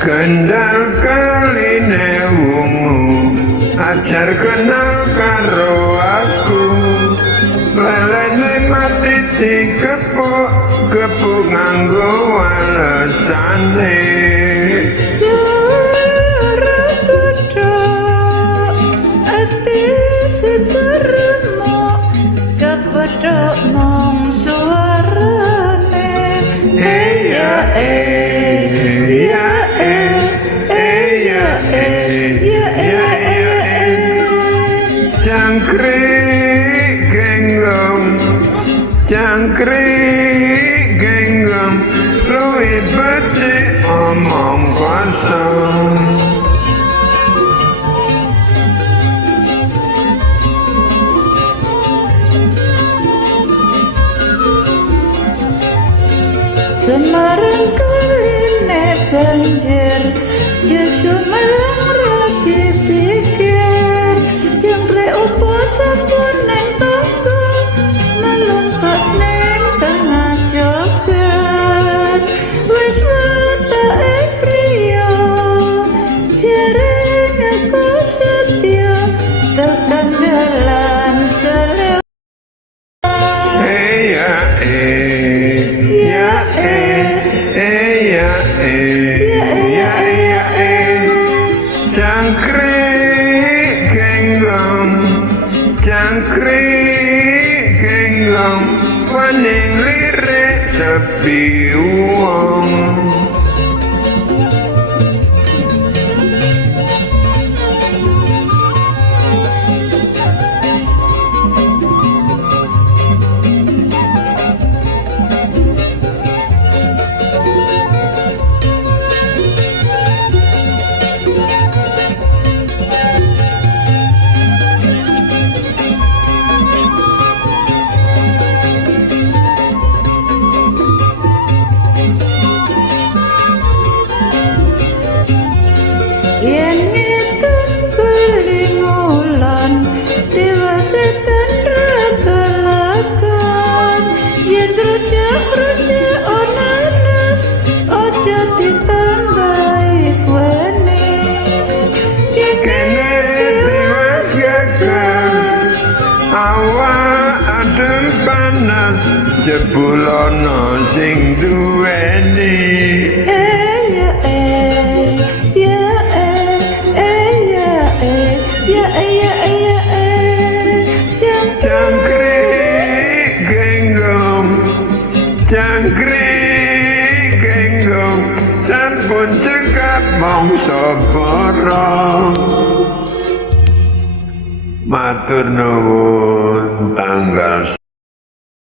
Kendal kaline wungu ajar kenal karo aku lelene mati dikepuk kepuk nganggo walesane suara bedok ati seteremo kepedok mong suarane ya Jangkrik genggam luwih becik omong kosong Semarang kaline banjir Yesu melang ragi pikir jangkrik upo sampun neng tangga melompat neng tengah joget wis watake priya jarene ku setya tekan dalan selewat Jangkrik genggam paning lirik sepi wong yen ngitung kelingulan dewasa tandra-galakan yen rujak-rujak onanas ojo ditambahi kueni kene diwas gagas awak adem panas jebulono sing duweni Jangkrik genggam sampun cekap mangsa para matur nuwun tanggal